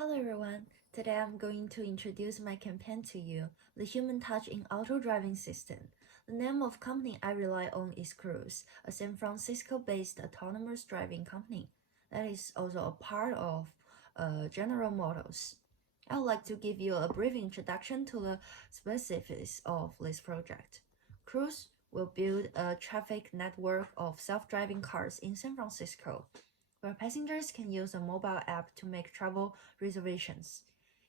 Hello everyone, today I'm going to introduce my campaign to you, the Human Touch in Auto Driving System. The name of company I rely on is Cruise, a San Francisco-based autonomous driving company that is also a part of General Motors. I would like to give you a brief introduction to the specifics of this project. Cruise will build a traffic network of self-driving cars in San Francisco where passengers can use a mobile app to make travel reservations.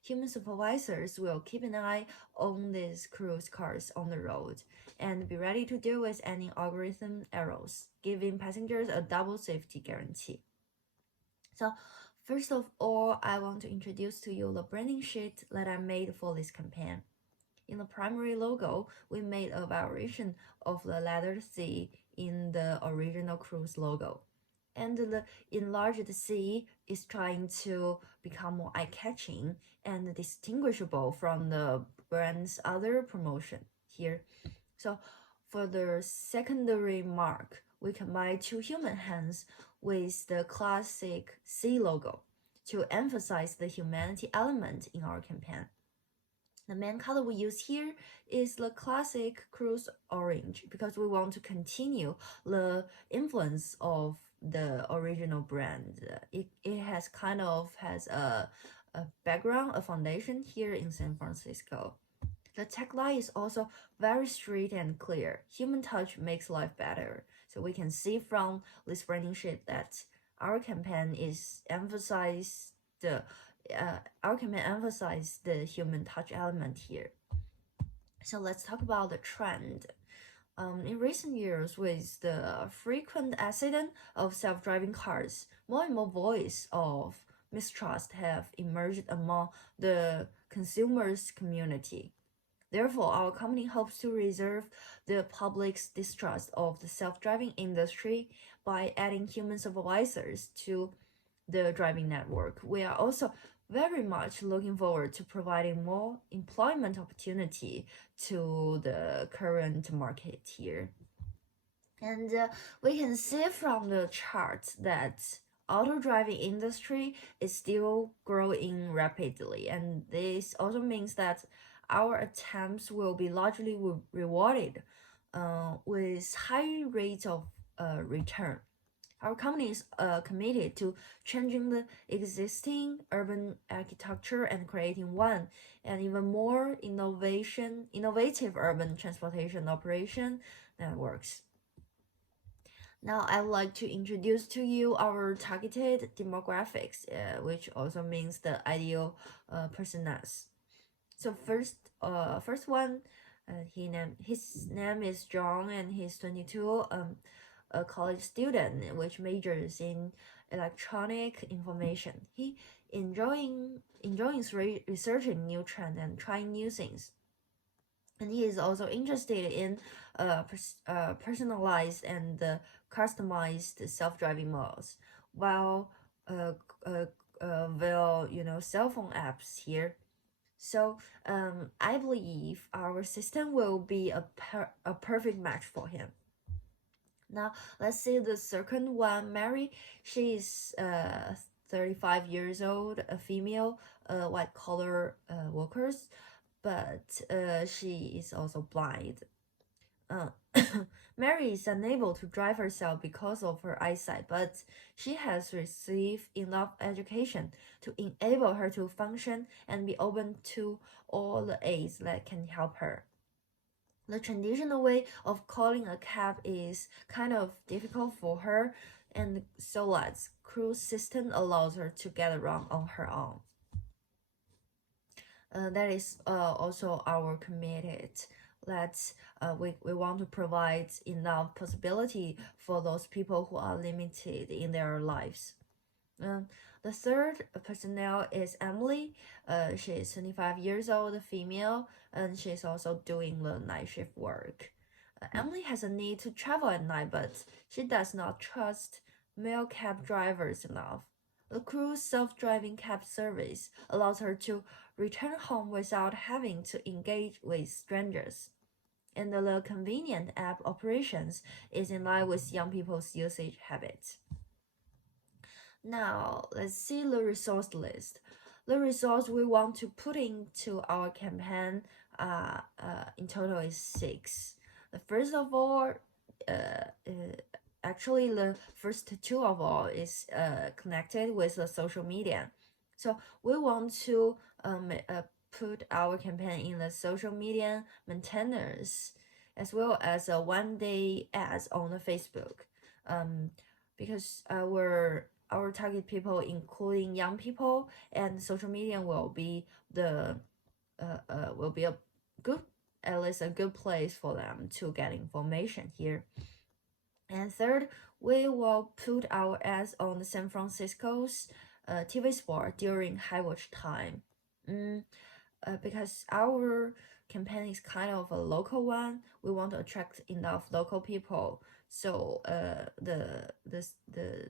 Human supervisors will keep an eye on these cruise cars on the road and be ready to deal with any algorithm errors, giving passengers a double safety guarantee. So, first of all, I want to introduce to you the branding sheet that I made for this campaign. In the primary logo, we made a variation of the letter C in the original Cruise logo. And the enlarged C is trying to become more eye-catching and distinguishable from the brand's other promotion here. So for the secondary mark, we combine two human hands with the classic C logo to emphasize the humanity element in our campaign. The main color we use here is the classic cruise orange because we want to continue the influence of the original brand. It has a background, a foundation here in San Francisco. The tagline is also very straight and clear. Human touch makes life better. So we can see from this branding sheet that our campaign emphasizes the human touch element here. So let's talk about the trend. In recent years, with the frequent accident of self-driving cars, more and more voices of mistrust have emerged among the consumers community. Therefore, our company hopes to reserve the public's distrust of the self-driving industry by adding human supervisors to the driving network. We are also very much looking forward to providing more employment opportunity to the current market here. And we can see from the chart that auto driving industry is still growing rapidly, and this also means that our attempts will be largely rewarded with high rates of return. Our company is committed to changing the existing urban architecture and creating one and even more innovative urban transportation operation networks. Now, I would like to introduce to you our targeted demographics, which also means the ideal personas. So first one, his name is John, and he's 22. A college student which majors in electronic information. He enjoys researching new trends and trying new things. And he is also interested in personalized and customized self-driving models, while cell phone apps here. So I believe our system will be a perfect match for him. Now, let's see the second one, Mary. She is 35 years old, a female, white collar workers, but she is also blind. Mary is unable to drive herself because of her eyesight, but she has received enough education to enable her to function and be open to all the aids that can help her. The traditional way of calling a cab is kind of difficult for her, and so that Cruise system allows her to get around on her own. That is also our committed that we want to provide enough possibility for those people who are limited in their lives. The third personnel is Emily. She is 25 years old, female, and she's also doing the night shift work. Emily has a need to travel at night, but she does not trust male cab drivers enough. The Cruise self-driving cab service allows her to return home without having to engage with strangers. And the convenient app operations is in line with young people's usage habits. Now, let's see the resource list. The results we want to put into our campaign in total is 6. The first of all, actually the first two of all is connected with the social media. So we want to put our campaign in the social media maintainers as well as one-day ads on the Facebook, because our target people, including young people, and social media will be a good, at least a good place for them to get information here. And third, we will put our ads on the San Francisco's TV sport during high watch time. Because our campaign is kind of a local one, we want to attract enough local people. So the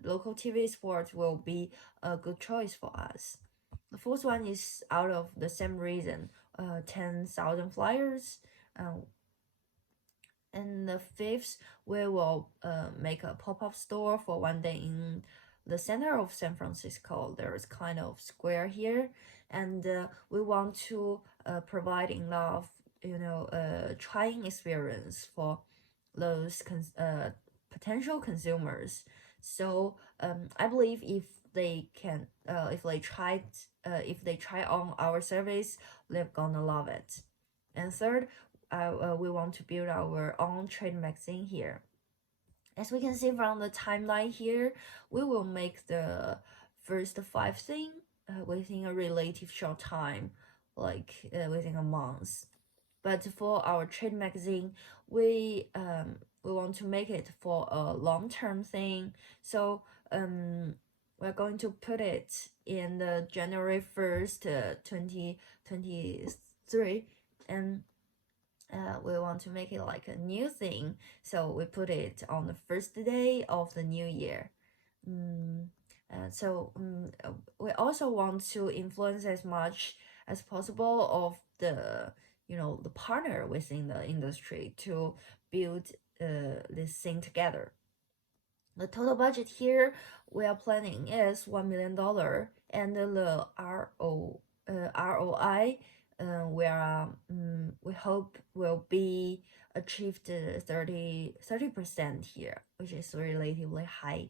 local TV sports will be a good choice for us. The fourth one is out of the same reason, 10,000 flyers. And the fifth, we will make a pop-up store for one day in the center of San Francisco. There is kind of square here, and we want to provide enough, trying experience for those potential consumers. So I believe if they try on our service, they're gonna love it. And third, we want to build our own trade magazine here. As we can see from the timeline here, we will make the first 5 things within a relative short time, like within a month. But for our trade magazine, we want to make it for a long-term thing. So we're going to put it in the January 1st, 2023, and we want to make it like a new thing, so we put it on the first day of the new year. We also want to influence as much as possible of the the partner within the industry to build this thing together. The total budget here we are planning is $1 million, and the ROI we hope will be achieved 30% here, which is relatively high.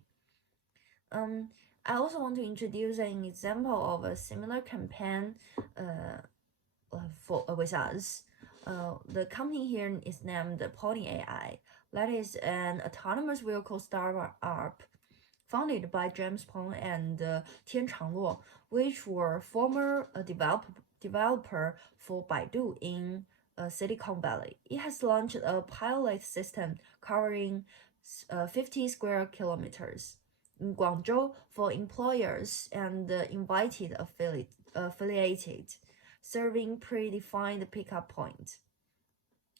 I also want to introduce an example of a similar campaign with us. The company here is named Pony AI. That is an autonomous vehicle startup founded by James Peng and Tian Changluo, which were former developer for Baidu in Silicon Valley. It has launched a pilot system covering 50 square kilometers in Guangzhou for employers and invited affiliated, serving predefined pickup points.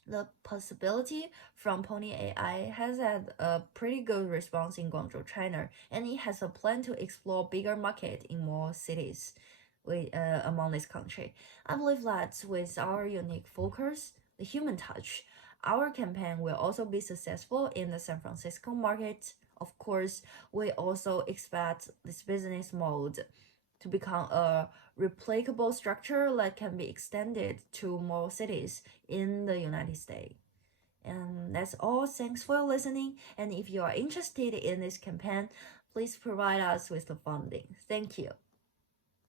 The possibility from Pony AI has had a pretty good response in Guangzhou, China, and it has a plan to explore bigger market in more cities among this country. I believe that with our unique focus, the human touch, our campaign will also be successful in the San Francisco market. Of course, we also expect this business mode to become a replicable structure that can be extended to more cities in the United States. And that's all. Thanks for listening. And if you are interested in this campaign, please provide us with the funding. Thank you.